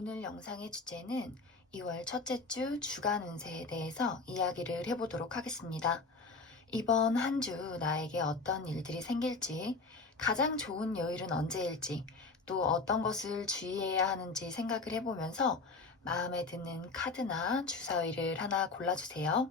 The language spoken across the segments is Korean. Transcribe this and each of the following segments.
오늘 영상의 주제는 2월 첫째 주 주간 운세에 대해서 이야기를 해보도록 하겠습니다. 이번 한 주 나에게 어떤 일들이 생길지, 가장 좋은 요일은 언제일지, 또 어떤 것을 주의해야 하는지 생각을 해보면서 마음에 드는 카드나 주사위를 하나 골라주세요.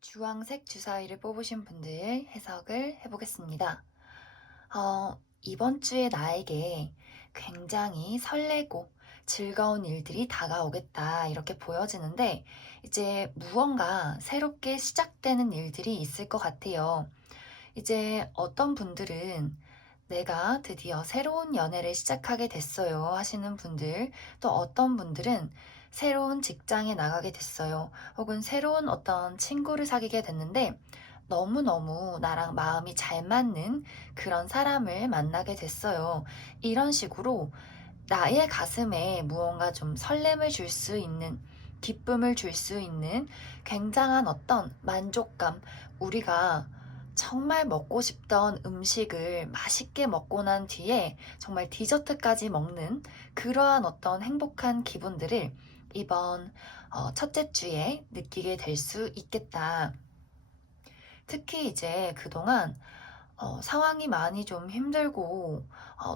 주황색 주사위를 뽑으신 분들 해석을 해보겠습니다. 이번 주에 나에게 굉장히 설레고 즐거운 일들이 다가오겠다 이렇게 보여지는데 이제 무언가 새롭게 시작되는 일들이 있을 것 같아요. 이제 어떤 분들은 내가 드디어 새로운 연애를 시작하게 됐어요 하시는 분들, 또 어떤 분들은 새로운 직장에 나가게 됐어요. 혹은 새로운 어떤 친구를 사귀게 됐는데 너무너무 나랑 마음이 잘 맞는 그런 사람을 만나게 됐어요. 이런 식으로 나의 가슴에 무언가 좀 설렘을 줄 수 있는, 기쁨을 줄 수 있는 굉장한 어떤 만족감, 우리가 정말 먹고 싶던 음식을 맛있게 먹고 난 뒤에 정말 디저트까지 먹는 그러한 어떤 행복한 기분들을 이번 첫째 주에 느끼게 될 수 있겠다. 특히 이제 그동안 상황이 많이 좀 힘들고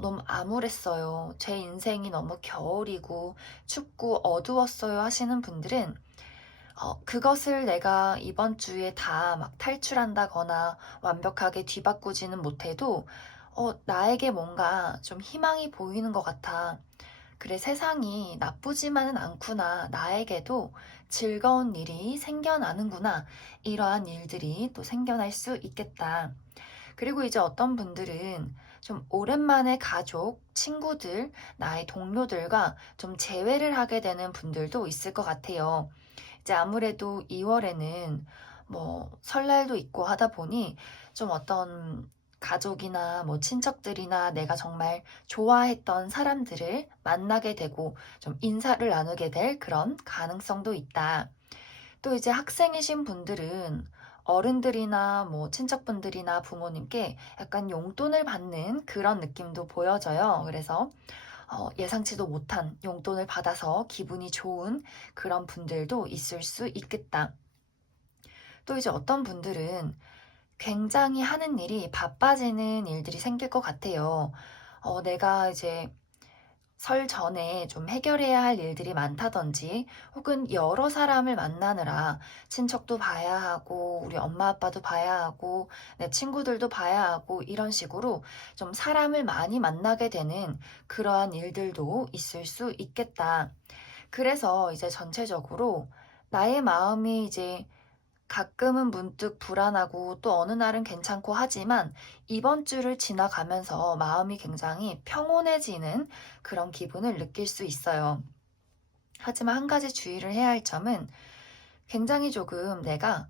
너무 암울했어요. 제 인생이 너무 겨울이고 춥고 어두웠어요 하시는 분들은 그것을 내가 이번 주에 다 막 탈출한다거나 완벽하게 뒤바꾸지는 못해도 나에게 뭔가 좀 희망이 보이는 것 같아. 그래, 세상이 나쁘지만은 않구나. 나에게도 즐거운 일이 생겨나는구나. 이러한 일들이 또 생겨날 수 있겠다. 그리고 이제 어떤 분들은 좀 오랜만에 가족, 친구들, 나의 동료들과 좀 재회를 하게 되는 분들도 있을 것 같아요. 이제 아무래도 2월에는 뭐 설날도 있고 하다 보니 좀 어떤 가족이나 뭐 친척들이나 내가 정말 좋아했던 사람들을 만나게 되고 좀 인사를 나누게 될 그런 가능성도 있다. 또 이제 학생이신 분들은 어른들이나 뭐 친척분들이나 부모님께 약간 용돈을 받는 그런 느낌도 보여져요. 그래서 예상치도 못한 용돈을 받아서 기분이 좋은 그런 분들도 있을 수 있겠다. 또 이제 어떤 분들은 굉장히 하는 일이 바빠지는 일들이 생길 것 같아요. 내가 이제 설 전에 좀 해결해야 할 일들이 많다든지 혹은 여러 사람을 만나느라 친척도 봐야 하고 우리 엄마 아빠도 봐야 하고 내 친구들도 봐야 하고 이런 식으로 좀 사람을 많이 만나게 되는 그러한 일들도 있을 수 있겠다. 그래서 이제 전체적으로 나의 마음이 이제 가끔은 문득 불안하고 또 어느 날은 괜찮고 하지만 이번 주를 지나가면서 마음이 굉장히 평온해지는 그런 기분을 느낄 수 있어요. 하지만 한 가지 주의를 해야 할 점은 굉장히 조금 내가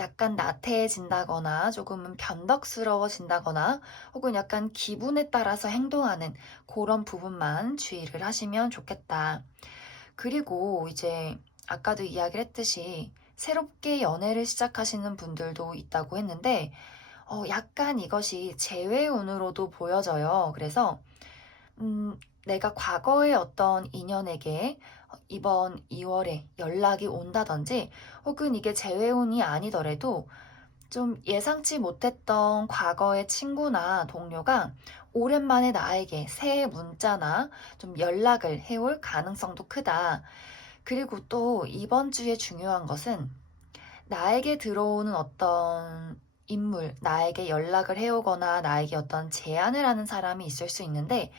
약간 나태해진다거나 조금은 변덕스러워진다거나 혹은 약간 기분에 따라서 행동하는 그런 부분만 주의를 하시면 좋겠다. 그리고 이제 아까도 이야기를 했듯이 새롭게 연애를 시작하시는 분들도 있다고 했는데 약간 이것이 재회운으로도 보여져요. 그래서 내가 과거의 어떤 인연에게 이번 2월에 연락이 온다든지 혹은 이게 재회운이 아니더라도 좀 예상치 못했던 과거의 친구나 동료가 오랜만에 나에게 새해 문자나 좀 연락을 해올 가능성도 크다. 그리고 또 이번 주에 중요한 것은 나에게 들어오는 어떤 인물, 나에게 연락을 해오거나 나에게 어떤 제안을 하는 사람이 있을 수 있는데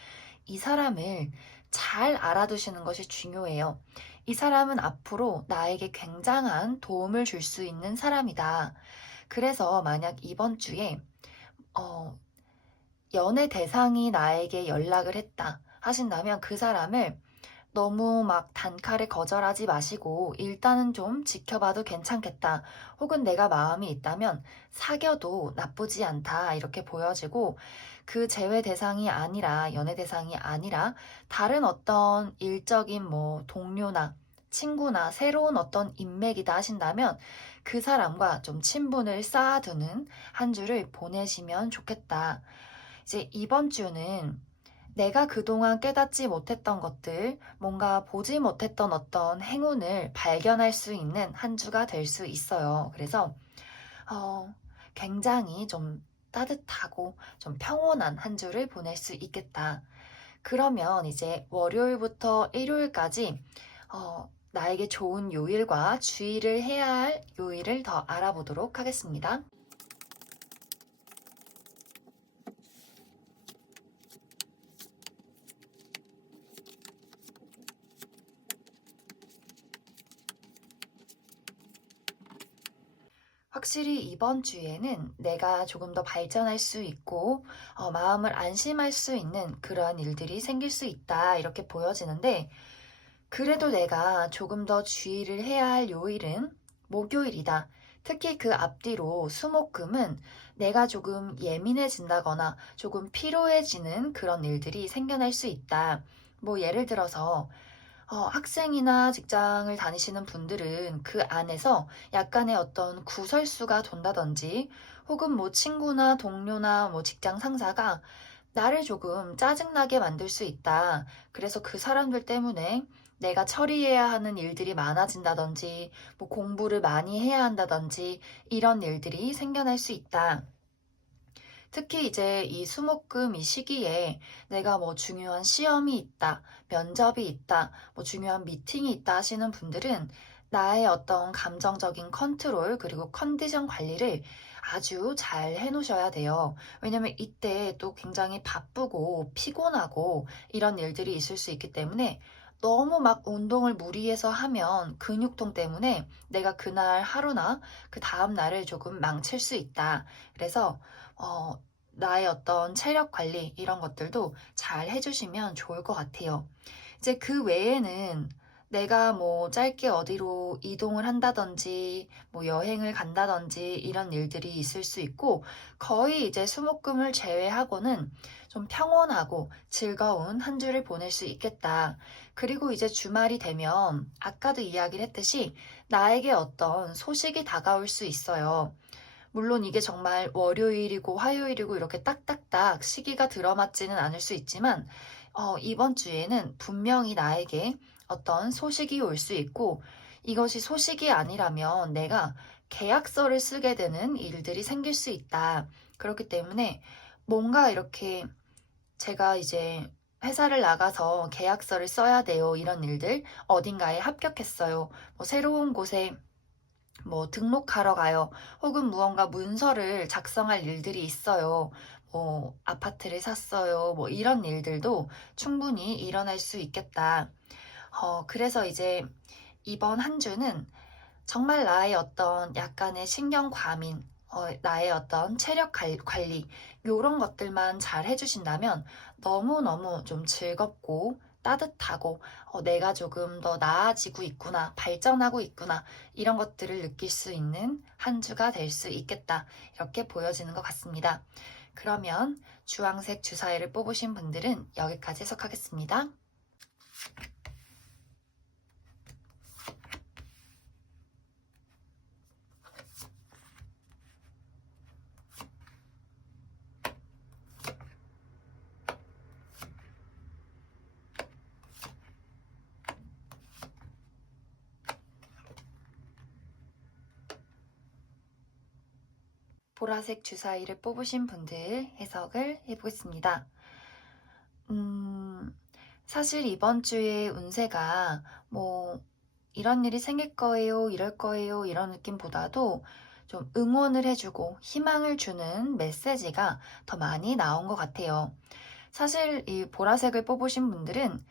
이 사람을 잘 알아두시는 것이 중요해요. 이 사람은 앞으로 나에게 굉장한 도움을 줄 수 있는 사람이다. 그래서 만약 이번 주에 어, 연애 대상이 나에게 연락을 했다 하신다면 그 사람을 너무 막 단칼에 거절하지 마시고 일단은 좀 지켜봐도 괜찮겠다. 혹은 내가 마음이 있다면 사귀어도 나쁘지 않다. 이렇게 보여지고 그 제외 대상이 아니라 연애 대상이 아니라 다른 어떤 일적인 뭐 동료나 친구나 새로운 어떤 인맥이다 하신다면 그 사람과 좀 친분을 쌓아두는 한 주를 보내시면 좋겠다. 이제 이번 주는 내가 그동안 깨닫지 못했던 것들, 뭔가 보지 못했던 어떤 행운을 발견할 수 있는 한 주가 될 수 있어요. 그래서, 어, 굉장히 좀 따뜻하고 좀 평온한 한 주를 보낼 수 있겠다. 그러면 이제 월요일부터 일요일까지, 나에게 좋은 요일과 주의를 해야 할 요일을 더 알아보도록 하겠습니다. 확실히 이번 주에는 내가 조금 더 발전할 수 있고, 마음을 안심할 수 있는 그러한 일들이 생길 수 있다. 이렇게 보여지는데, 그래도 내가 조금 더 주의를 해야 할 요일은 목요일이다. 특히 그 앞뒤로 수목금은 내가 조금 예민해진다거나 조금 피로해지는 그런 일들이 생겨날 수 있다. 뭐 예를 들어서 학생이나 직장을 다니시는 분들은 그 안에서 약간의 어떤 구설수가 돈다든지 혹은 뭐 친구나 동료나 뭐 직장 상사가 나를 조금 짜증나게 만들 수 있다. 그래서 그 사람들 때문에 내가 처리해야 하는 일들이 많아진다든지 뭐 공부를 많이 해야 한다든지 이런 일들이 생겨날 수 있다. 특히 이제 이 수목금 이 시기에 내가 뭐 중요한 시험이 있다, 면접이 있다, 뭐 중요한 미팅이 있다 하시는 분들은 나의 어떤 감정적인 컨트롤 그리고 컨디션 관리를 아주 잘 해놓으셔야 돼요. 왜냐면 이때 또 굉장히 바쁘고 피곤하고 이런 일들이 있을 수 있기 때문에 너무 막 운동을 무리해서 하면 근육통 때문에 내가 그날 하루나 그 다음 날을 조금 망칠 수 있다. 그래서 어, 나의 어떤 체력 관리 이런 것들도 잘 해주시면 좋을 것 같아요. 이제 그 외에는 내가 뭐 짧게 어디로 이동을 한다든지 뭐 여행을 간다든지 이런 일들이 있을 수 있고 거의 이제 수목금을 제외하고는 좀 평온하고 즐거운 한 주를 보낼 수 있겠다. 그리고 이제 주말이 되면 아까도 이야기를 했듯이 나에게 어떤 소식이 다가올 수 있어요. 물론 이게 정말 월요일이고 화요일이고 이렇게 딱딱딱 시기가 들어맞지는 않을 수 있지만, 이번 주에는 분명히 나에게 어떤 소식이 올 수 있고, 이것이 소식이 아니라면 내가 계약서를 쓰게 되는 일들이 생길 수 있다. 그렇기 때문에 뭔가 이렇게 제가 이제 회사를 나가서 계약서를 써야 돼요. 이런 일들, 어딘가에 합격했어요. 뭐 새로운 곳에 뭐 등록하러 가요. 혹은 무언가 문서를 작성할 일들이 있어요. 뭐 아파트를 샀어요. 뭐 이런 일들도 충분히 일어날 수 있겠다. 그래서 이제 이번 한 주는 정말 나의 어떤 약간의 신경 과민, 나의 어떤 체력 관리, 이런 것들만 잘 해주신다면 너무너무 좀 즐겁고 따뜻하고 내가 조금 더 나아지고 있구나, 발전하고 있구나 이런 것들을 느낄 수 있는 한 주가 될 수 있겠다 이렇게 보여지는 것 같습니다. 그러면 주황색 주사위를 뽑으신 분들은 여기까지 해석하겠습니다. 보라색 주사위를 뽑으신 분들 해석을 해보겠습니다. 사실 이번 주에 운세가 뭐 이런 일이 생길 거예요, 이럴 거예요, 이런 느낌보다도 좀 응원을 해주고 희망을 주는 메시지가 더 많이 나온 것 같아요. 사실 이 보라색을 뽑으신 분들은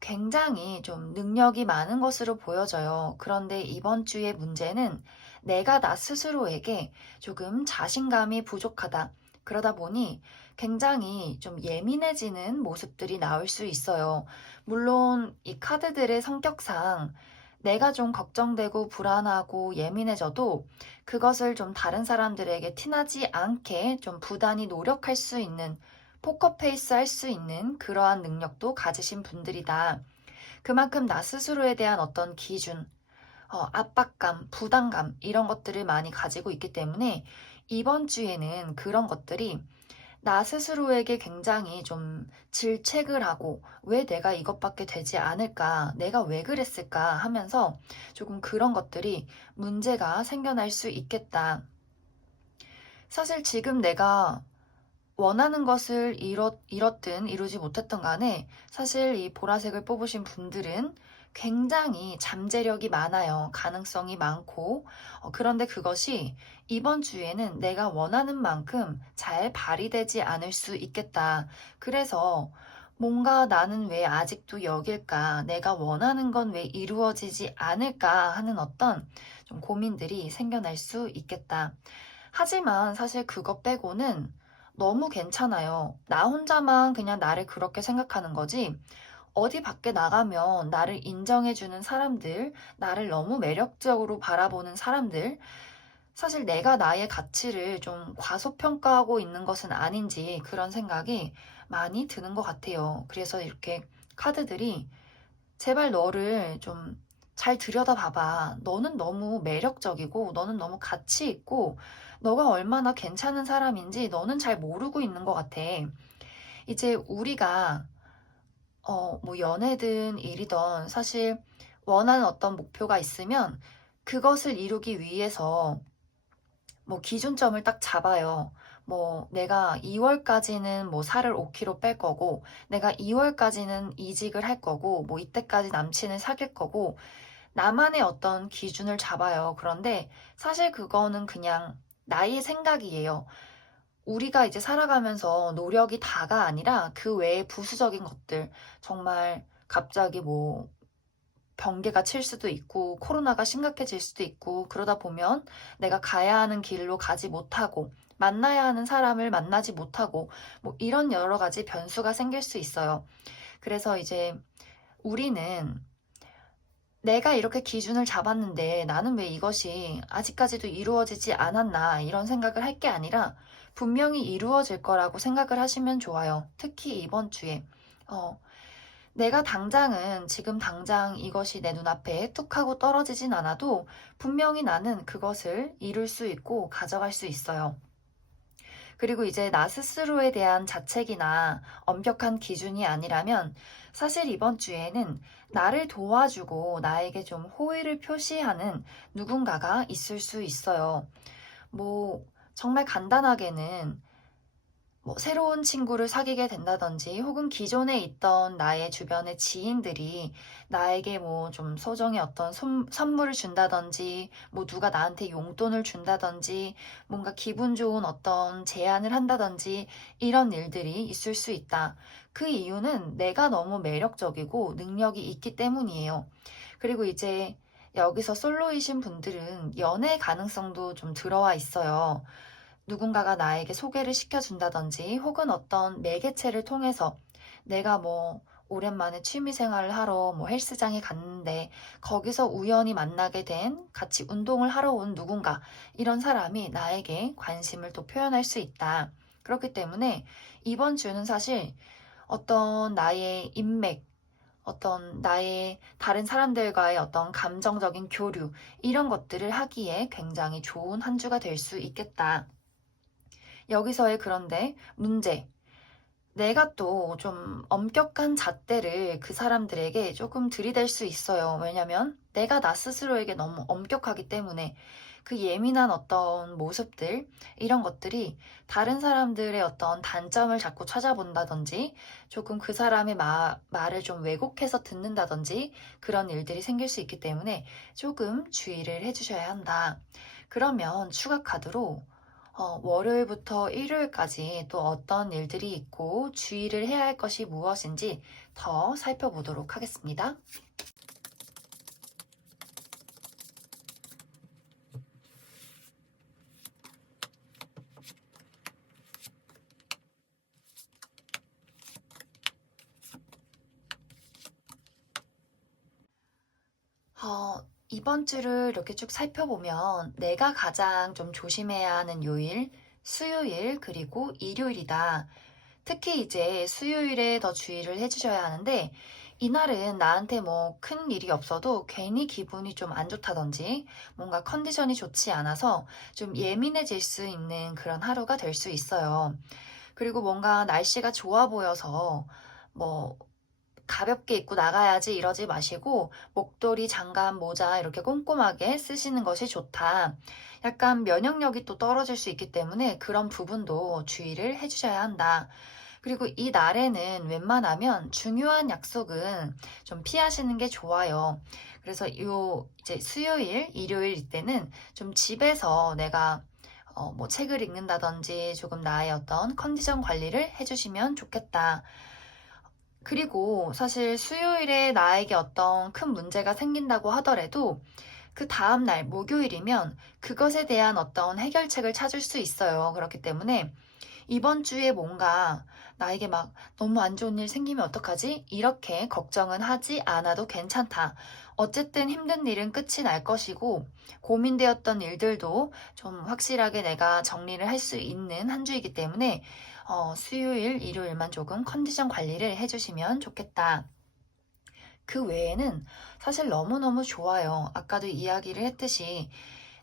굉장히 좀 능력이 많은 것으로 보여져요. 그런데 이번 주의 문제는 내가 나 스스로에게 조금 자신감이 부족하다. 그러다 보니 굉장히 좀 예민해지는 모습들이 나올 수 있어요. 물론 이 카드들의 성격상 내가 좀 걱정되고 불안하고 예민해져도 그것을 좀 다른 사람들에게 티나지 않게 좀 부단히 노력할 수 있는 포커페이스 할 수 있는 그러한 능력도 가지신 분들이다. 그만큼 나 스스로에 대한 어떤 기준, 압박감, 부담감 이런 것들을 많이 가지고 있기 때문에 이번 주에는 그런 것들이 나 스스로에게 굉장히 좀 질책을 하고 왜 내가 이것밖에 되지 않을까, 내가 왜 그랬을까 하면서 조금 그런 것들이 문제가 생겨날 수 있겠다. 사실 지금 내가 원하는 것을 이뤘든 이루지 못했던 간에 사실 이 보라색을 뽑으신 분들은 굉장히 잠재력이 많아요. 가능성이 많고. 그런데 그것이 이번 주에는 내가 원하는 만큼 잘 발휘되지 않을 수 있겠다. 그래서 뭔가 나는 왜 아직도 여길까? 내가 원하는 건 왜 이루어지지 않을까? 하는 어떤 좀 고민들이 생겨날 수 있겠다. 하지만 사실 그거 빼고는 너무 괜찮아요. 나 혼자만 그냥 나를 그렇게 생각하는 거지. 어디 밖에 나가면 나를 인정해주는 사람들, 나를 너무 매력적으로 바라보는 사람들, 사실 내가 나의 가치를 좀 과소평가하고 있는 것은 아닌지 그런 생각이 많이 드는 것 같아요. 그래서 이렇게 카드들이 제발 너를 좀 잘 들여다봐봐. 너는 너무 매력적이고, 너는 너무 가치 있고, 너가 얼마나 괜찮은 사람인지 너는 잘 모르고 있는 것 같아. 이제 우리가, 뭐 연애든 일이든 사실 원하는 어떤 목표가 있으면 그것을 이루기 위해서 뭐 기준점을 딱 잡아요. 뭐 내가 2월까지는 뭐 살을 5kg 뺄 거고, 내가 2월까지는 이직을 할 거고, 뭐 이때까지 남친을 사귈 거고, 나만의 어떤 기준을 잡아요. 그런데 사실 그거는 그냥 나의 생각이에요. 우리가 이제 살아가면서 노력이 다가 아니라 그 외에 부수적인 것들, 정말 갑자기 뭐 번개가 칠 수도 있고 코로나가 심각해질 수도 있고 그러다 보면 내가 가야 하는 길로 가지 못하고 만나야 하는 사람을 만나지 못하고 뭐 이런 여러 가지 변수가 생길 수 있어요. 그래서 이제 우리는 내가 이렇게 기준을 잡았는데 나는 왜 이것이 아직까지도 이루어지지 않았나 이런 생각을 할 게 아니라 분명히 이루어질 거라고 생각을 하시면 좋아요. 특히 이번 주에. 어, 내가 당장은 지금 당장 이것이 내 눈앞에 뚝 하고 떨어지진 않아도 분명히 나는 그것을 이룰 수 있고 가져갈 수 있어요. 그리고 이제 나 스스로에 대한 자책이나 엄격한 기준이 아니라면 사실 이번 주에는 나를 도와주고 나에게 좀 호의를 표시하는 누군가가 있을 수 있어요. 뭐 정말 간단하게는 뭐 새로운 친구를 사귀게 된다든지 혹은 기존에 있던 나의 주변의 지인들이 나에게 뭐 좀 소정의 어떤 선물을 준다든지 뭐 누가 나한테 용돈을 준다든지 뭔가 기분 좋은 어떤 제안을 한다든지 이런 일들이 있을 수 있다. 그 이유는 내가 너무 매력적이고 능력이 있기 때문이에요. 그리고 이제 여기서 솔로이신 분들은 연애 가능성도 좀 들어와 있어요. 누군가가 나에게 소개를 시켜준다든지 혹은 어떤 매개체를 통해서 내가 뭐 오랜만에 취미 생활을 하러 뭐 헬스장에 갔는데 거기서 우연히 만나게 된 같이 운동을 하러 온 누군가 이런 사람이 나에게 관심을 또 표현할 수 있다. 그렇기 때문에 이번 주는 사실 어떤 나의 인맥, 어떤 나의 다른 사람들과의 어떤 감정적인 교류, 이런 것들을 하기에 굉장히 좋은 한 주가 될 수 있겠다. 여기서의 그런데 문제, 내가 또 좀 엄격한 잣대를 그 사람들에게 조금 들이댈 수 있어요. 왜냐면 내가 나 스스로에게 너무 엄격하기 때문에 그 예민한 어떤 모습들, 이런 것들이 다른 사람들의 어떤 단점을 자꾸 찾아본다든지 조금 그 사람의 말을 좀 왜곡해서 듣는다든지 그런 일들이 생길 수 있기 때문에 조금 주의를 해주셔야 한다. 그러면 추가 카드로 월요일부터 일요일까지 또 어떤 일들이 있고 주의를 해야 할 것이 무엇인지 더 살펴보도록 하겠습니다. 이번 주를 이렇게 쭉 살펴보면 내가 가장 좀 조심해야 하는 요일, 수요일, 그리고 일요일이다. 특히 이제 수요일에 더 주의를 해주셔야 하는데, 이날은 나한테 뭐 큰 일이 없어도 괜히 기분이 좀 안 좋다든지, 뭔가 컨디션이 좋지 않아서 좀 예민해질 수 있는 그런 하루가 될 수 있어요. 그리고 뭔가 날씨가 좋아 보여서 뭐 가볍게 입고 나가야지 이러지 마시고 목도리, 장갑, 모자 이렇게 꼼꼼하게 쓰시는 것이 좋다. 약간 면역력이 또 떨어질 수 있기 때문에 그런 부분도 주의를 해주셔야 한다. 그리고 이 날에는 웬만하면 중요한 약속은 좀 피하시는 게 좋아요. 그래서 요 이제 수요일, 일요일 이때는 좀 집에서 내가 뭐 책을 읽는다든지 조금 나의 어떤 컨디션 관리를 해주시면 좋겠다. 그리고 사실 수요일에 나에게 어떤 큰 문제가 생긴다고 하더라도 그 다음날 목요일이면 그것에 대한 어떤 해결책을 찾을 수 있어요. 그렇기 때문에 이번 주에 뭔가 나에게 막 너무 안 좋은 일 생기면 어떡하지? 이렇게 걱정은 하지 않아도 괜찮다. 어쨌든 힘든 일은 끝이 날 것이고 고민되었던 일들도 좀 확실하게 내가 정리를 할 수 있는 한 주이기 때문에 수요일, 일요일만 조금 컨디션 관리를 해주시면 좋겠다. 그 외에는 사실 너무너무 좋아요. 아까도 이야기를 했듯이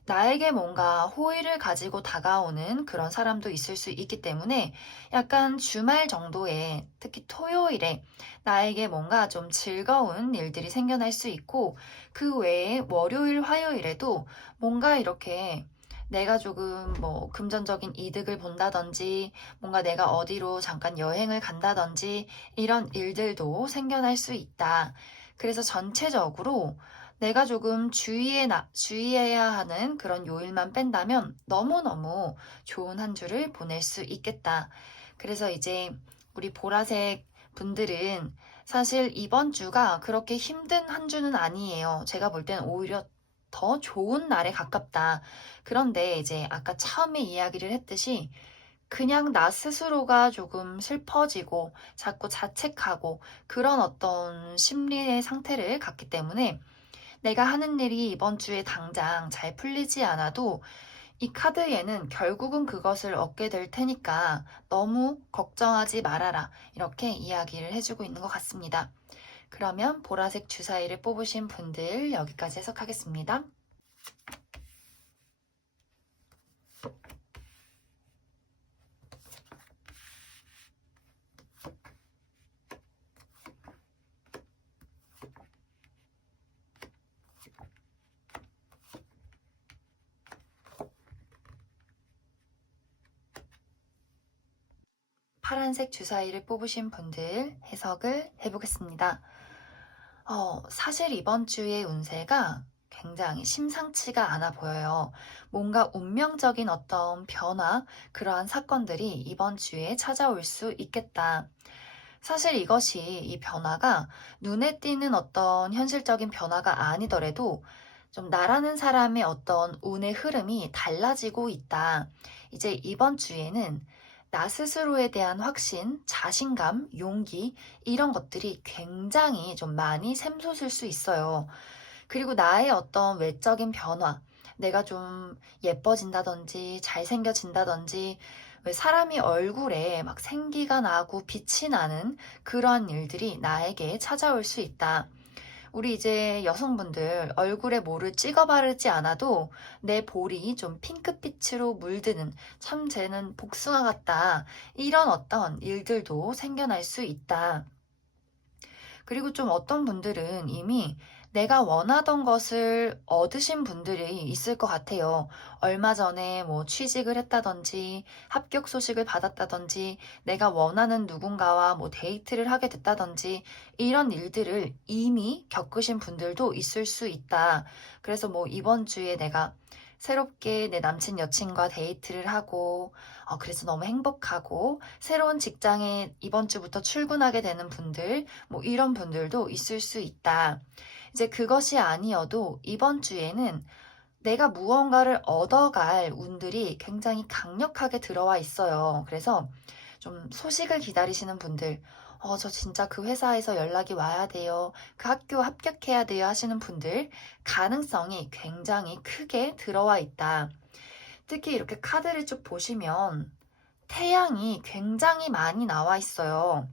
나에게 뭔가 호의를 가지고 다가오는 그런 사람도 있을 수 있기 때문에 약간 주말 정도에 특히 토요일에 나에게 뭔가 좀 즐거운 일들이 생겨날 수 있고 그 외에 월요일, 화요일에도 뭔가 이렇게 내가 조금 뭐 금전적인 이득을 본다든지 뭔가 내가 어디로 잠깐 여행을 간다든지 이런 일들도 생겨날 수 있다. 그래서 전체적으로 내가 조금 주의해야 하는 그런 요일만 뺀다면 너무너무 좋은 한 주를 보낼 수 있겠다. 그래서 이제 우리 보라색 분들은 사실 이번 주가 그렇게 힘든 한 주는 아니에요. 제가 볼 때는 오히려 더 좋은 날에 가깝다. 그런데 이제 아까 처음에 이야기를 했듯이 그냥 나 스스로가 조금 슬퍼지고 자꾸 자책하고 그런 어떤 심리의 상태를 갖기 때문에 내가 하는 일이 이번 주에 당장 잘 풀리지 않아도 이 카드에는 결국은 그것을 얻게 될 테니까 너무 걱정하지 말아라. 이렇게 이야기를 해주고 있는 것 같습니다. 그러면 보라색 주사위를 뽑으신 분들 여기까지 해석하겠습니다. 파란색 주사위를 뽑으신 분들 해석을 해보겠습니다. 사실 이번 주의 운세가 굉장히 심상치가 않아 보여요. 뭔가 운명적인 어떤 변화, 그러한 사건들이 이번 주에 찾아올 수 있겠다. 사실 이것이 이 변화가 눈에 띄는 어떤 현실적인 변화가 아니더라도 좀 나라는 사람의 어떤 운의 흐름이 달라지고 있다. 이제 이번 주에는 나 스스로에 대한 확신, 자신감, 용기, 이런 것들이 굉장히 좀 많이 샘솟을 수 있어요. 그리고 나의 어떤 외적인 변화, 내가 좀 예뻐진다든지 잘생겨진다든지, 왜 사람이 얼굴에 막 생기가 나고 빛이 나는 그러한 일들이 나에게 찾아올 수 있다. 우리 이제 여성분들 얼굴에 뭐를 찍어 바르지 않아도 내 볼이 좀 핑크빛으로 물드는, 참 쟤는 복숭아 같다, 이런 어떤 일들도 생겨날 수 있다. 그리고 좀 어떤 분들은 이미 내가 원하던 것을 얻으신 분들이 있을 것 같아요. 얼마 전에 뭐 취직을 했다든지, 합격 소식을 받았다든지, 내가 원하는 누군가와 뭐 데이트를 하게 됐다든지, 이런 일들을 이미 겪으신 분들도 있을 수 있다. 그래서 뭐 이번 주에 내가 새롭게 내 남친 여친과 데이트를 하고, 그래서 너무 행복하고, 새로운 직장에 이번 주부터 출근하게 되는 분들, 뭐 이런 분들도 있을 수 있다. 이제 그것이 아니어도 이번 주에는 내가 무언가를 얻어갈 운들이 굉장히 강력하게 들어와 있어요. 그래서 좀 소식을 기다리시는 분들, 저 진짜 그 회사에서 연락이 와야 돼요. 그 학교 합격해야 돼요 하시는 분들, 가능성이 굉장히 크게 들어와 있다. 특히 이렇게 카드를 쭉 보시면 태양이 굉장히 많이 나와 있어요.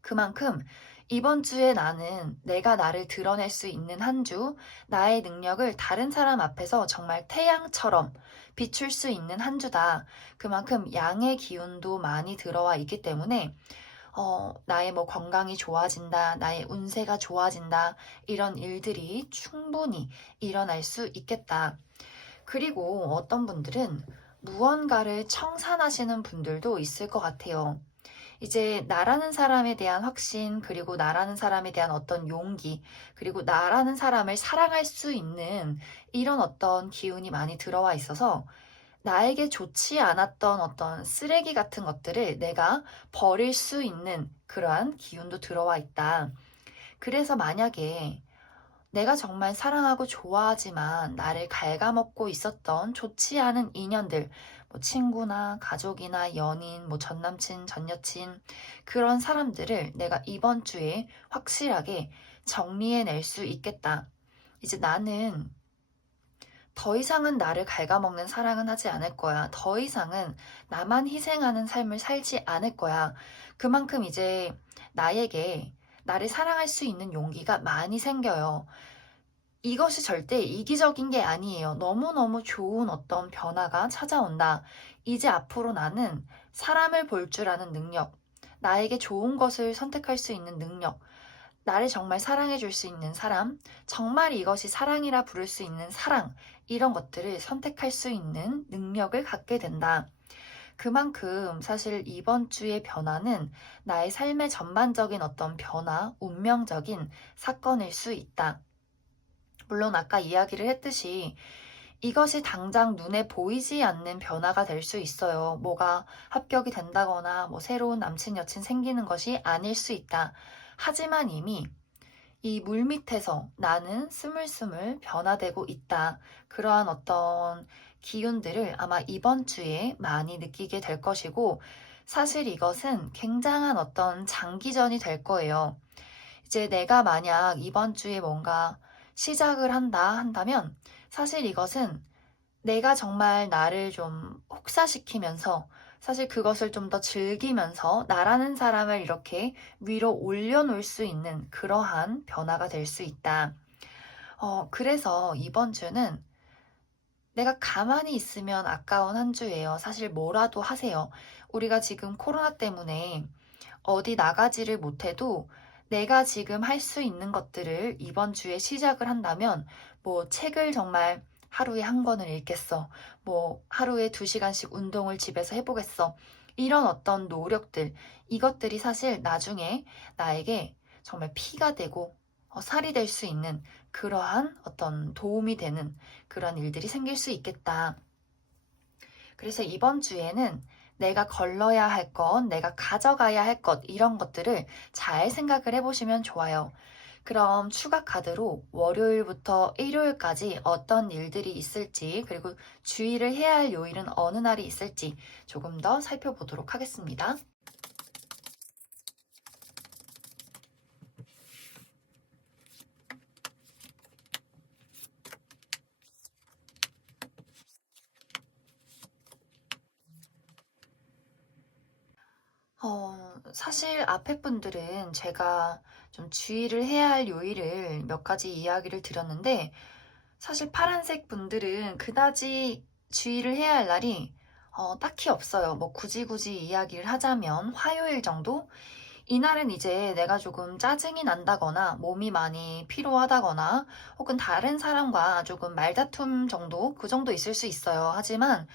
그만큼 이번 주에 나는 내가 나를 드러낼 수 있는 한 주, 나의 능력을 다른 사람 앞에서 정말 태양처럼 비출 수 있는 한 주다. 그만큼 양의 기운도 많이 들어와 있기 때문에 나의 뭐 건강이 좋아진다, 나의 운세가 좋아진다, 이런 일들이 충분히 일어날 수 있겠다. 그리고 어떤 분들은 무언가를 청산하시는 분들도 있을 것 같아요. 이제 나라는 사람에 대한 확신, 그리고 나라는 사람에 대한 어떤 용기, 그리고 나라는 사람을 사랑할 수 있는 이런 어떤 기운이 많이 들어와 있어서 나에게 좋지 않았던 어떤 쓰레기 같은 것들을 내가 버릴 수 있는 그러한 기운도 들어와 있다. 그래서 만약에 내가 정말 사랑하고 좋아하지만 나를 갉아먹고 있었던 좋지 않은 인연들, 뭐 친구나 가족이나 연인, 뭐 전남친, 전여친, 그런 사람들을 내가 이번 주에 확실하게 정리해낼 수 있겠다. 이제 나는 더 이상은 나를 갉아먹는 사랑은 하지 않을 거야. 더 이상은 나만 희생하는 삶을 살지 않을 거야. 그만큼 이제 나에게 나를 사랑할 수 있는 용기가 많이 생겨요. 이것이 절대 이기적인 게 아니에요. 너무너무 좋은 어떤 변화가 찾아온다. 이제 앞으로 나는 사람을 볼 줄 아는 능력, 나에게 좋은 것을 선택할 수 있는 능력, 나를 정말 사랑해 줄 수 있는 사람, 정말 이것이 사랑이라 부를 수 있는 사랑, 이런 것들을 선택할 수 있는 능력을 갖게 된다. 그만큼 사실 이번 주의 변화는 나의 삶의 전반적인 어떤 변화, 운명적인 사건일 수 있다. 물론 아까 이야기를 했듯이 이것이 당장 눈에 보이지 않는 변화가 될 수 있어요. 뭐가 합격이 된다거나 뭐 새로운 남친 여친 생기는 것이 아닐 수 있다. 하지만 이미 이 물밑에서 나는 스물스물 변화되고 있다. 그러한 어떤 기운들을 아마 이번 주에 많이 느끼게 될 것이고, 사실 이것은 굉장한 어떤 장기전이 될 거예요. 이제 내가 만약 이번 주에 뭔가 시작을 한다면 사실 이것은 내가 정말 나를 좀 혹사시키면서, 사실 그것을 좀 더 즐기면서 나라는 사람을 이렇게 위로 올려놓을 수 있는 그러한 변화가 될 수 있다. 그래서 이번 주는 내가 가만히 있으면 아까운 한 주예요. 사실 뭐라도 하세요. 우리가 지금 코로나 때문에 어디 나가지를 못해도 내가 지금 할 수 있는 것들을 이번 주에 시작을 한다면, 뭐 책을 정말 하루에 한 권을 읽겠어. 뭐 하루에 2시간씩 운동을 집에서 해보겠어. 이런 어떤 노력들, 이것들이 사실 나중에 나에게 정말 피가 되고 살이 될 수 있는 그러한 어떤 도움이 되는 그런 일들이 생길 수 있겠다. 그래서 이번 주에는 내가 걸러야 할 것, 내가 가져가야 할 것, 이런 것들을 잘 생각을 해보시면 좋아요. 그럼 추가 카드로 월요일부터 일요일까지 어떤 일들이 있을지, 그리고 주의를 해야 할 요일은 어느 날이 있을지 조금 더 살펴보도록 하겠습니다. 사실 앞에 분들은 제가 좀 주의를 해야 할 요일을 몇 가지 이야기를 드렸는데, 사실 파란색 분들은 그다지 주의를 해야 할 날이 딱히 없어요. 뭐 굳이 이야기를 하자면 화요일 정도? 이날은 이제 내가 조금 짜증이 난다거나 몸이 많이 피로하다거나 혹은 다른 사람과 조금 말다툼 정도? 그 정도 있을 수 있어요. 하지만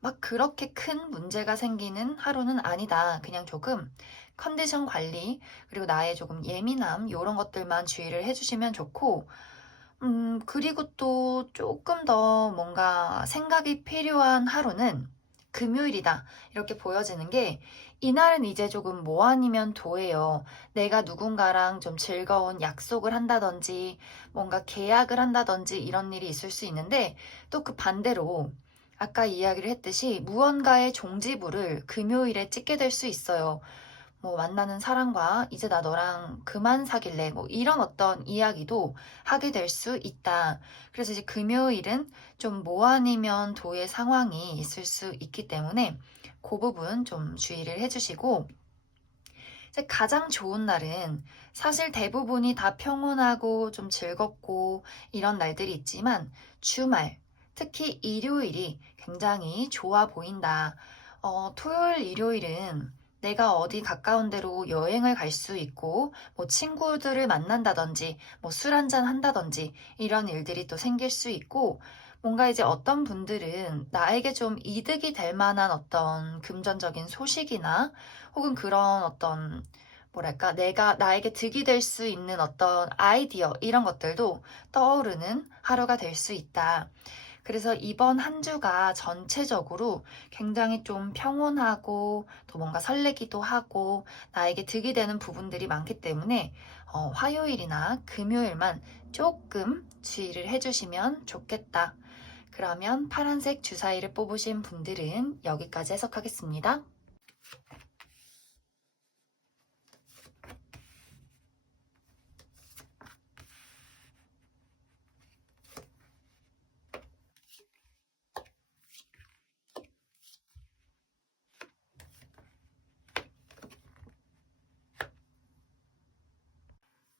막 그렇게 큰 문제가 생기는 하루는 아니다. 그냥 조금 컨디션 관리, 그리고 나의 조금 예민함, 이런 것들만 주의를 해주시면 좋고, 그리고 또 조금 더 뭔가 생각이 필요한 하루는 금요일이다. 이렇게 보여지는 게, 이날은 이제 조금 뭐 아니면 도예요. 내가 누군가랑 좀 즐거운 약속을 한다든지, 뭔가 계약을 한다든지 이런 일이 있을 수 있는데, 또 그 반대로 아까 이야기를 했듯이 무언가의 종지부를 금요일에 찍게 될 수 있어요. 뭐 만나는 사람과 이제 나 너랑 그만 사귈래 뭐 이런 어떤 이야기도 하게 될 수 있다. 그래서 이제 금요일은 좀 뭐 아니면 도의 상황이 있을 수 있기 때문에 그 부분 좀 주의를 해주시고, 이제 가장 좋은 날은 사실 대부분이 다 평온하고 좀 즐겁고 이런 날들이 있지만 주말, 특히 일요일이 굉장히 좋아 보인다. 토요일, 일요일은 내가 어디 가까운 데로 여행을 갈 수 있고, 뭐 친구들을 만난다든지, 뭐 술 한잔 한다든지, 이런 일들이 또 생길 수 있고, 뭔가 이제 어떤 분들은 나에게 좀 이득이 될 만한 어떤 금전적인 소식이나 혹은 그런 어떤 뭐랄까 내가 나에게 득이 될 수 있는 어떤 아이디어 이런 것들도 떠오르는 하루가 될 수 있다. 그래서 이번 한 주가 전체적으로 굉장히 좀 평온하고 또 뭔가 설레기도 하고 나에게 득이 되는 부분들이 많기 때문에 화요일이나 금요일만 조금 주의를 해주시면 좋겠다. 그러면 파란색 주사위를 뽑으신 분들은 여기까지 해석하겠습니다.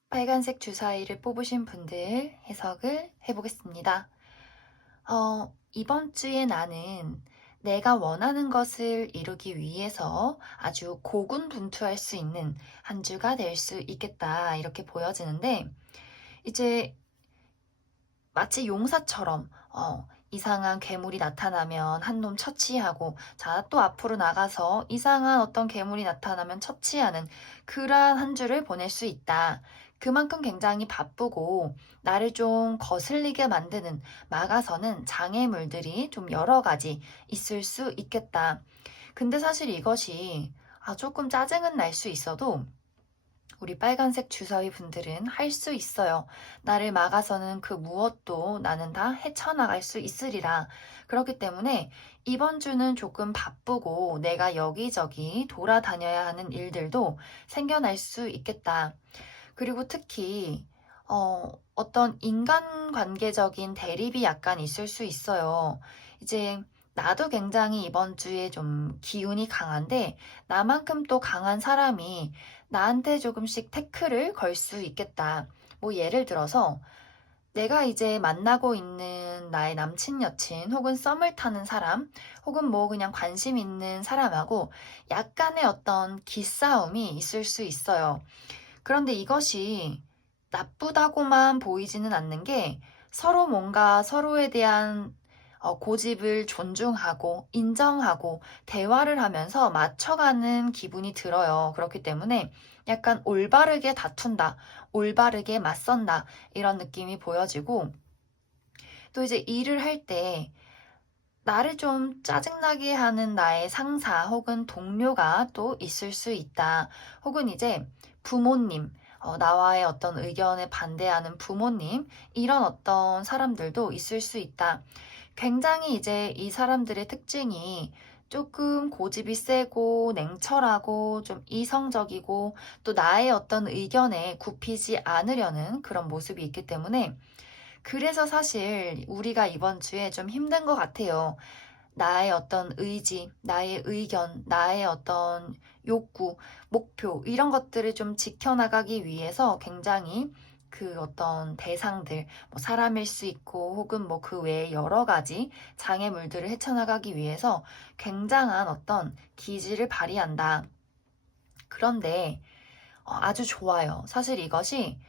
빨간색 주사위를 뽑으신 분들 해석을 해보겠습니다. 이번 주에 나는 내가 원하는 것을 이루기 위해서 아주 고군분투할 수 있는 한 주가 될 수 있겠다. 이렇게 보여지는데, 이제 마치 용사처럼, 이상한 괴물이 나타나면 한 놈 처치하고, 자, 또 앞으로 나가서 이상한 어떤 괴물이 나타나면 처치하는 그러한 한 주를 보낼 수 있다. 그만큼 굉장히 바쁘고, 나를 좀 거슬리게 만드는, 막아서는 장애물들이 좀 여러 가지 있을 수 있겠다. 근데 사실 이것이 조금 짜증은 날 수 있어도, 우리 빨간색 주사위 분들은 할 수 있어요. 나를 막아서는 그 무엇도 나는 다 헤쳐나갈 수 있으리라. 그렇기 때문에 이번 주는 조금 바쁘고 내가 여기저기 돌아다녀야 하는 일들도 생겨날 수 있겠다. 그리고 특히 어떤 인간관계적인 대립이 약간 있을 수 있어요. 이제 나도 굉장히 이번 주에 좀 기운이 강한데 나만큼 또 강한 사람이 나한테 조금씩 태클을 걸 수 있겠다. 뭐 예를 들어서 내가 이제 만나고 있는 나의 남친, 여친, 혹은 썸을 타는 사람, 혹은 뭐 그냥 관심 있는 사람하고 약간의 어떤 기싸움이 있을 수 있어요. 그런데 이것이 나쁘다고만 보이지는 않는 게 서로 뭔가 서로에 대한 고집을 존중하고 인정하고 대화를 하면서 맞춰가는 기분이 들어요. 그렇기 때문에 약간 올바르게 다툰다, 올바르게 맞선다 이런 느낌이 보여지고, 또 이제 일을 할 때 나를 좀 짜증나게 하는 나의 상사 혹은 동료가 또 있을 수 있다. 혹은 이제 부모님, 나와의 어떤 의견에 반대하는 부모님, 이런 어떤 사람들도 있을 수 있다. 굉장히 이제 이 사람들의 특징이 조금 고집이 세고 냉철하고 좀 이성적이고 또 나의 어떤 의견에 굽히지 않으려는 그런 모습이 있기 때문에 그래서 사실 우리가 이번 주에 좀 힘든 것 같아요. 나의 어떤 의지, 나의 의견, 나의 어떤 욕구, 목표, 이런 것들을 좀 지켜나가기 위해서 굉장히 그 어떤 대상들, 뭐 사람일 수 있고 혹은 뭐 그 외에 여러 가지 장애물들을 헤쳐나가기 위해서 굉장한 어떤 기지를 발휘한다. 그런데 아주 좋아요. 사실 이것이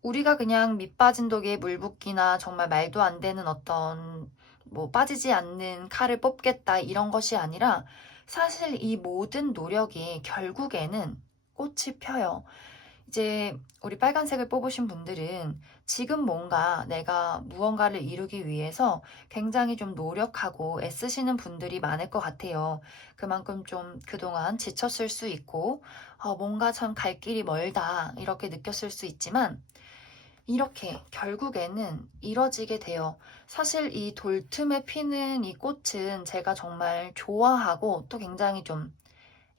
우리가 그냥 밑 빠진 독에 물 붓기나 정말 말도 안 되는 어떤 뭐 빠지지 않는 칼을 뽑겠다 이런 것이 아니라 사실 이 모든 노력이 결국에는 꽃이 펴요. 이제 우리 빨간색을 뽑으신 분들은 지금 뭔가 내가 무언가를 이루기 위해서 굉장히 좀 노력하고 애쓰시는 분들이 많을 것 같아요. 그만큼 좀 그동안 지쳤을 수 있고, 뭔가 참 갈 길이 멀다, 이렇게 느꼈을 수 있지만, 이렇게 결국에는 이뤄지게 돼요. 사실 이 돌틈에 피는 이 꽃은 제가 정말 좋아하고 또 굉장히 좀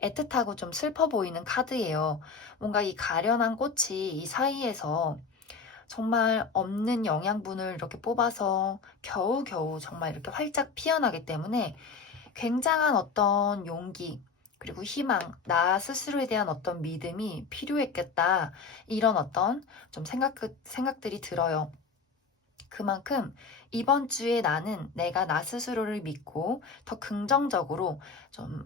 애틋하고 좀 슬퍼 보이는 카드예요. 뭔가 이 가련한 꽃이 이 사이에서 정말 없는 영양분을 이렇게 뽑아서 겨우겨우 정말 이렇게 활짝 피어나기 때문에 굉장한 어떤 용기, 그리고 희망, 나 스스로에 대한 어떤 믿음이 필요했겠다. 이런 어떤 좀 생각들이 들어요. 그만큼 이번 주에 나는 내가 나 스스로를 믿고 더 긍정적으로 좀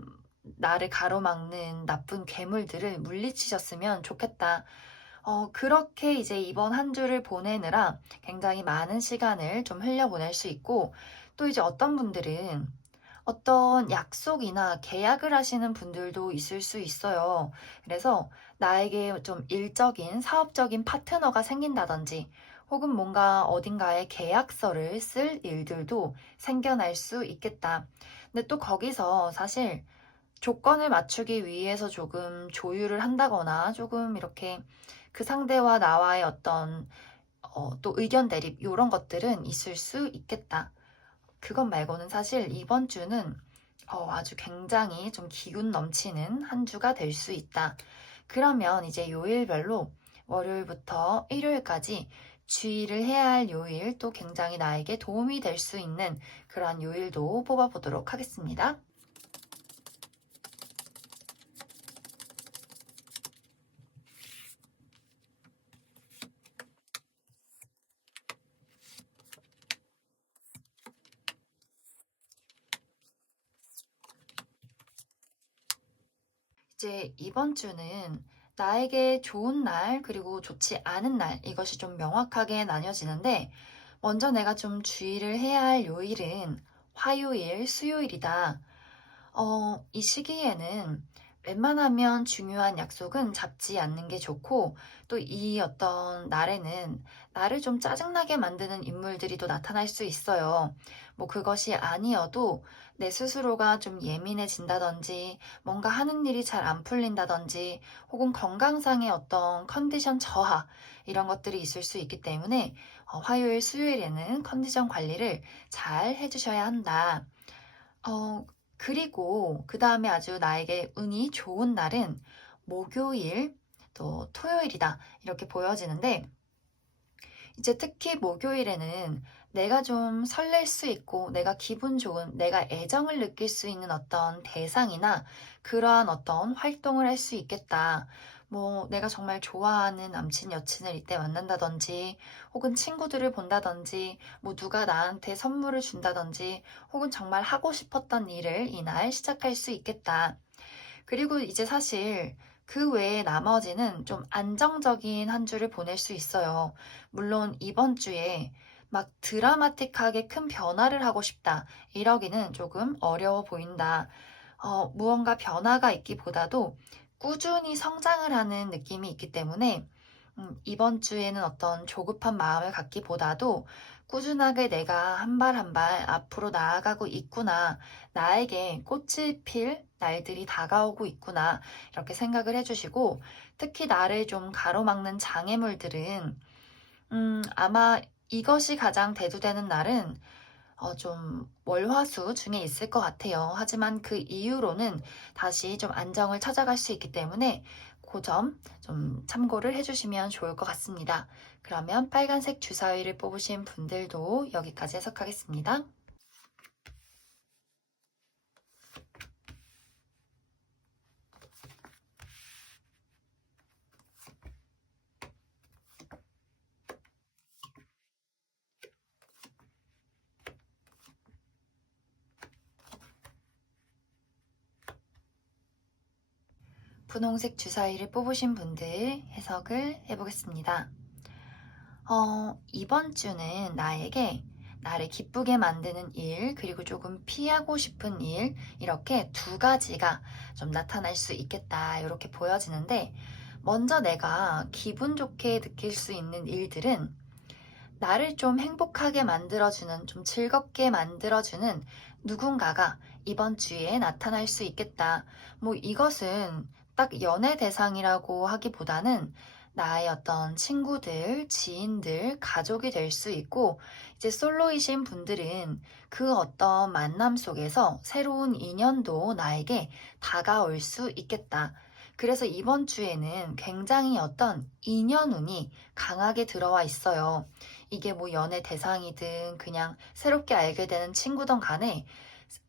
나를 가로막는 나쁜 괴물들을 물리치셨으면 좋겠다. 그렇게 이제 이번 한 주를 보내느라 굉장히 많은 시간을 좀 흘려보낼 수 있고, 또 이제 어떤 분들은 어떤 약속이나 계약을 하시는 분들도 있을 수 있어요. 그래서 나에게 좀 일적인 사업적인 파트너가 생긴다든지 혹은 뭔가 어딘가에 계약서를 쓸 일들도 생겨날 수 있겠다. 근데 또 거기서 사실 조건을 맞추기 위해서 조금 조율을 한다거나 조금 이렇게 그 상대와 나와의 어떤 또 의견 대립 이런 것들은 있을 수 있겠다. 그것 말고는 사실 이번 주는 아주 굉장히 좀 기운 넘치는 한 주가 될 수 있다. 그러면 이제 요일별로 월요일부터 일요일까지 주의를 해야 할 요일 또 굉장히 나에게 도움이 될 수 있는 그런 요일도 뽑아보도록 하겠습니다. 이제 이번 주는 나에게 좋은 날, 그리고 좋지 않은 날, 이것이 좀 명확하게 나뉘어지는데, 먼저 내가 좀 주의를 해야 할 요일은 화요일, 수요일이다. 이 시기에는 웬만하면 중요한 약속은 잡지 않는 게 좋고, 또 이 어떤 날에는 나를 좀 짜증나게 만드는 인물들이 또 나타날 수 있어요. 뭐 그것이 아니어도 내 스스로가 좀 예민해진다든지, 뭔가 하는 일이 잘 안 풀린다든지, 혹은 건강상의 어떤 컨디션 저하, 이런 것들이 있을 수 있기 때문에 화요일, 수요일에는 컨디션 관리를 잘 해주셔야 한다. 어, 그리고 그 다음에 아주 나에게 운이 좋은 날은 목요일, 또 토요일이다. 이렇게 보여지는데, 이제 특히 목요일에는 내가 좀 설렐 수 있고, 내가 기분 좋은, 내가 애정을 느낄 수 있는 어떤 대상이나 그러한 어떤 활동을 할 수 있겠다. 뭐, 내가 정말 좋아하는 남친, 여친을 이때 만난다든지, 혹은 친구들을 본다든지, 뭐, 누가 나한테 선물을 준다든지, 혹은 정말 하고 싶었던 일을 이날 시작할 수 있겠다. 그리고 이제 사실 그 외에 나머지는 좀 안정적인 한 주를 보낼 수 있어요. 물론 이번 주에 막 드라마틱하게 큰 변화를 하고 싶다. 이러기는 조금 어려워 보인다. 무언가 변화가 있기보다도 꾸준히 성장을 하는 느낌이 있기 때문에 이번 주에는 어떤 조급한 마음을 갖기보다도 꾸준하게 내가 한 발 한 발 앞으로 나아가고 있구나. 나에게 꽃이 필 날들이 다가오고 있구나. 이렇게 생각을 해주시고, 특히 나를 좀 가로막는 장애물들은, 아마 이것이 가장 대두되는 날은 좀 월화수 중에 있을 것 같아요. 하지만 그 이후로는 다시 좀 안정을 찾아갈 수 있기 때문에 그 점 좀 참고를 해주시면 좋을 것 같습니다. 그러면 빨간색 주사위를 뽑으신 분들도 여기까지 해석하겠습니다. 분홍색 주사위를 뽑으신 분들 해석을 해보겠습니다. 이번 주는 나에게 나를 기쁘게 만드는 일, 그리고 조금 피하고 싶은 일, 이렇게 두 가지가 좀 나타날 수 있겠다, 이렇게 보여지는데, 먼저 내가 기분 좋게 느낄 수 있는 일들은 나를 좀 행복하게 만들어주는, 좀 즐겁게 만들어주는 누군가가 이번 주에 나타날 수 있겠다. 뭐 이것은 딱 연애 대상이라고 하기보다는 나의 어떤 친구들, 지인들, 가족이 될 수 있고, 이제 솔로이신 분들은 그 어떤 만남 속에서 새로운 인연도 나에게 다가올 수 있겠다. 그래서 이번 주에는 굉장히 어떤 인연운이 강하게 들어와 있어요. 이게 뭐 연애 대상이든 그냥 새롭게 알게 되는 친구든 간에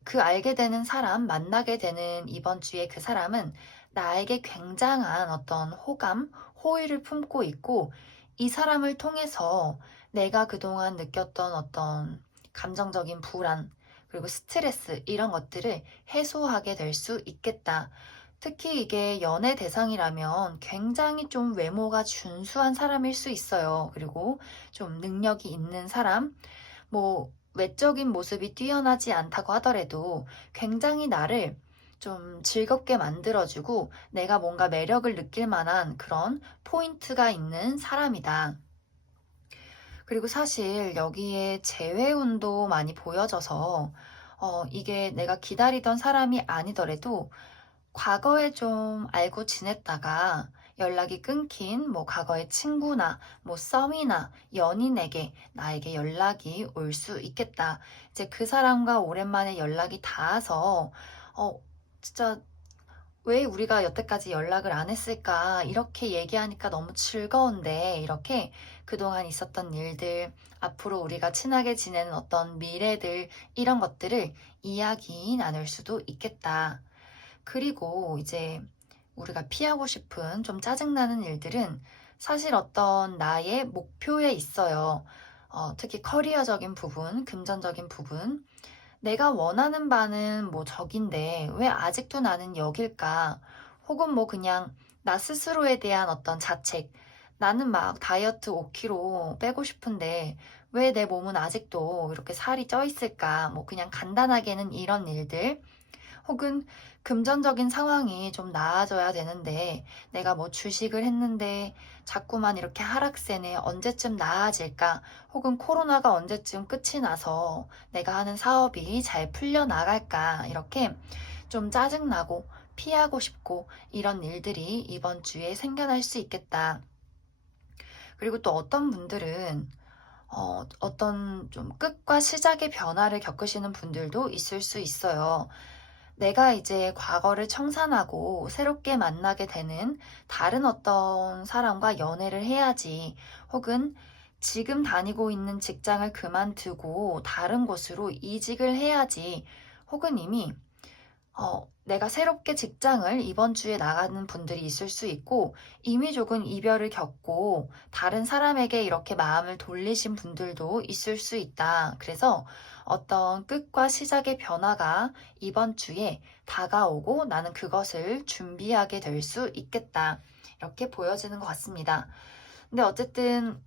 그 알게 되는 사람, 만나게 되는 이번 주에 그 사람은 나에게 굉장한 어떤 호감, 호의를 품고 있고, 이 사람을 통해서 내가 그동안 느꼈던 어떤 감정적인 불안, 그리고 스트레스, 이런 것들을 해소하게 될 수 있겠다. 특히 이게 연애 대상이라면 굉장히 좀 외모가 준수한 사람일 수 있어요. 그리고 좀 능력이 있는 사람, 뭐 외적인 모습이 뛰어나지 않다고 하더라도 굉장히 나를 좀 즐겁게 만들어주고 내가 뭔가 매력을 느낄 만한 그런 포인트가 있는 사람이다. 그리고 사실 여기에 재회운도 많이 보여져서 이게 내가 기다리던 사람이 아니더라도 과거에 좀 알고 지냈다가 연락이 끊긴 뭐 과거의 친구나 뭐 썸이나 연인에게 나에게 연락이 올 수 있겠다. 이제 그 사람과 오랜만에 연락이 닿아서 어 진짜 왜 우리가 여태까지 연락을 안 했을까? 이렇게 얘기하니까 너무 즐거운데 이렇게 그동안 있었던 일들, 앞으로 우리가 친하게 지내는 어떤 미래들 이런 것들을 이야기 나눌 수도 있겠다. 그리고 이제 우리가 피하고 싶은 좀 짜증나는 일들은 사실 어떤 나의 목표에 있어요. 특히 커리어적인 부분, 금전적인 부분. 내가 원하는 바는 뭐 저긴데 왜 아직도 나는 여길까? 혹은 뭐 그냥 나 스스로에 대한 어떤 자책. 나는 막 다이어트 5kg 빼고 싶은데 왜 내 몸은 아직도 이렇게 살이 쪄 있을까? 뭐 그냥 간단하게는 이런 일들. 혹은 금전적인 상황이 좀 나아져야 되는데 내가 뭐 주식을 했는데 자꾸만 이렇게 하락세네 언제쯤 나아질까? 혹은 코로나가 언제쯤 끝이 나서 내가 하는 사업이 잘 풀려나갈까? 이렇게 좀 짜증나고 피하고 싶고 이런 일들이 이번 주에 생겨날 수 있겠다. 그리고 또 어떤 분들은 어떤 좀 끝과 시작의 변화를 겪으시는 분들도 있을 수 있어요. 내가 이제 과거를 청산하고 새롭게 만나게 되는 다른 어떤 사람과 연애를 해야지, 혹은 지금 다니고 있는 직장을 그만두고 다른 곳으로 이직을 해야지, 혹은 이미 내가 새롭게 직장을 이번 주에 나가는 분들이 있을 수 있고, 이미 조금 이별을 겪고 다른 사람에게 이렇게 마음을 돌리신 분들도 있을 수 있다. 그래서 어떤 끝과 시작의 변화가 이번 주에 다가오고 나는 그것을 준비하게 될 수 있겠다. 이렇게 보여지는 것 같습니다. 근데 어쨌든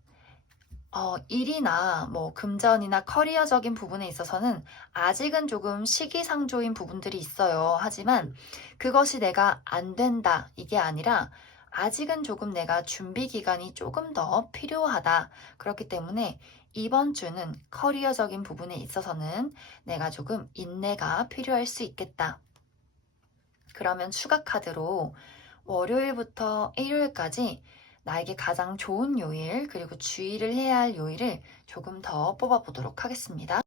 일이나 뭐 금전이나 커리어적인 부분에 있어서는 아직은 조금 시기상조인 부분들이 있어요. 하지만 그것이 내가 안 된다, 이게 아니라 아직은 조금 내가 준비 기간이 조금 더 필요하다. 그렇기 때문에 이번 주는 커리어적인 부분에 있어서는 내가 조금 인내가 필요할 수 있겠다. 그러면 추가 카드로 월요일부터 일요일까지 나에게 가장 좋은 요일, 그리고 주의를 해야 할 요일을 조금 더 뽑아보도록 하겠습니다.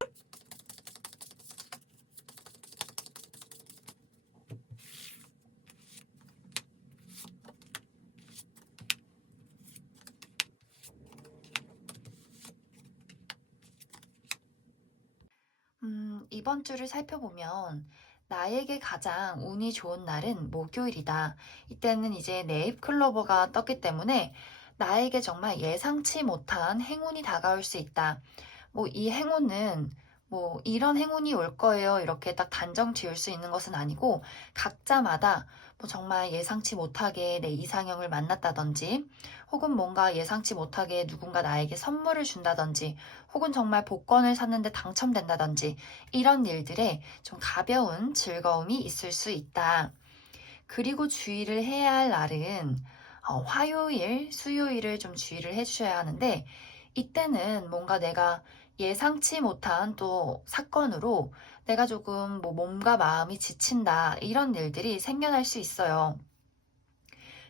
이번 주를 살펴보면 나에게 가장 운이 좋은 날은 목요일이다. 이때는 이제 네잎클로버가 떴기 때문에 나에게 정말 예상치 못한 행운이 다가올 수 있다. 뭐 이 행운은 뭐 이런 행운이 올 거예요. 이렇게 딱 단정 지을 수 있는 것은 아니고 각자마다 뭐 정말 예상치 못하게 내 이상형을 만났다든지 혹은 뭔가 예상치 못하게 누군가 나에게 선물을 준다든지 혹은 정말 복권을 샀는데 당첨된다든지 이런 일들에 좀 가벼운 즐거움이 있을 수 있다. 그리고 주의를 해야 할 날은 화요일, 수요일을 좀 주의를 해주셔야 하는데 이때는 뭔가 내가 예상치 못한 또 사건으로 내가 조금 뭐 몸과 마음이 지친다 이런 일들이 생겨날 수 있어요.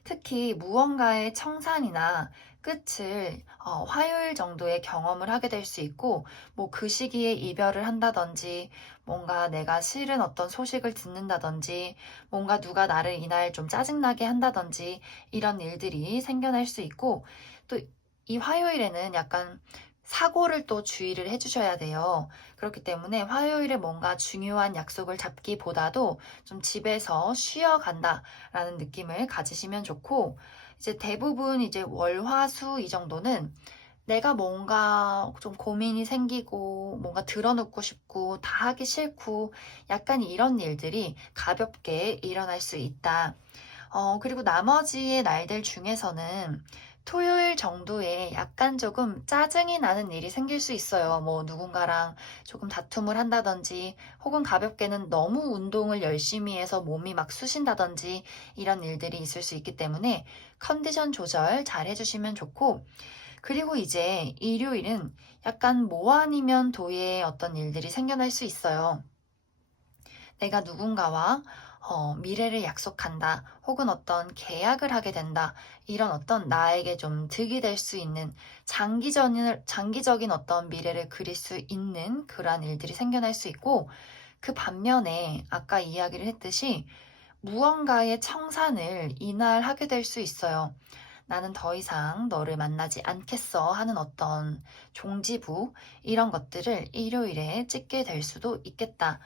특히 무언가의 청산이나 끝을 화요일 정도의 경험을 하게 될 수 있고, 뭐 그 시기에 이별을 한다든지, 뭔가 내가 싫은 어떤 소식을 듣는다든지, 뭔가 누가 나를 이날 좀 짜증나게 한다든지, 이런 일들이 생겨날 수 있고, 또 이 화요일에는 약간 사고를 또 주의를 해주셔야 돼요. 그렇기 때문에 화요일에 뭔가 중요한 약속을 잡기보다도 좀 집에서 쉬어간다라는 느낌을 가지시면 좋고, 이제 대부분 이제 월, 화, 수 이 정도는 내가 뭔가 좀 고민이 생기고, 뭔가 드러눕고 싶고, 다 하기 싫고, 약간 이런 일들이 가볍게 일어날 수 있다. 그리고 나머지의 날들 중에서는 토요일 정도에 약간 조금 짜증이 나는 일이 생길 수 있어요. 뭐 누군가랑 조금 다툼을 한다든지, 혹은 가볍게는 너무 운동을 열심히 해서 몸이 막 쑤신다든지, 이런 일들이 있을 수 있기 때문에 컨디션 조절 잘 해주시면 좋고, 그리고 이제 일요일은 약간 뭐 아니면 도의 어떤 일들이 생겨날 수 있어요. 내가 누군가와 미래를 약속한다, 혹은 어떤 계약을 하게 된다, 이런 어떤 나에게 좀 득이 될 수 있는 장기적인 어떤 미래를 그릴 수 있는 그러한 일들이 생겨날 수 있고, 그 반면에 아까 이야기를 했듯이 무언가의 청산을 이날 하게 될 수 있어요. 나는 더 이상 너를 만나지 않겠어 하는 어떤 종지부, 이런 것들을 일요일에 찍게 될 수도 있겠다.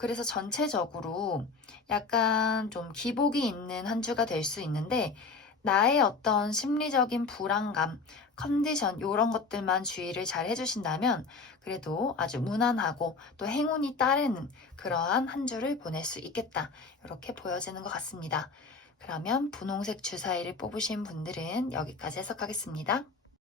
그래서 전체적으로 약간 좀 기복이 있는 한 주가 될 수 있는데, 나의 어떤 심리적인 불안감, 컨디션, 이런 것들만 주의를 잘 해주신다면 그래도 아주 무난하고 또 행운이 따르는 그러한 한 주를 보낼 수 있겠다. 이렇게 보여지는 것 같습니다. 그러면 분홍색 주사위를 뽑으신 분들은 여기까지 해석하겠습니다.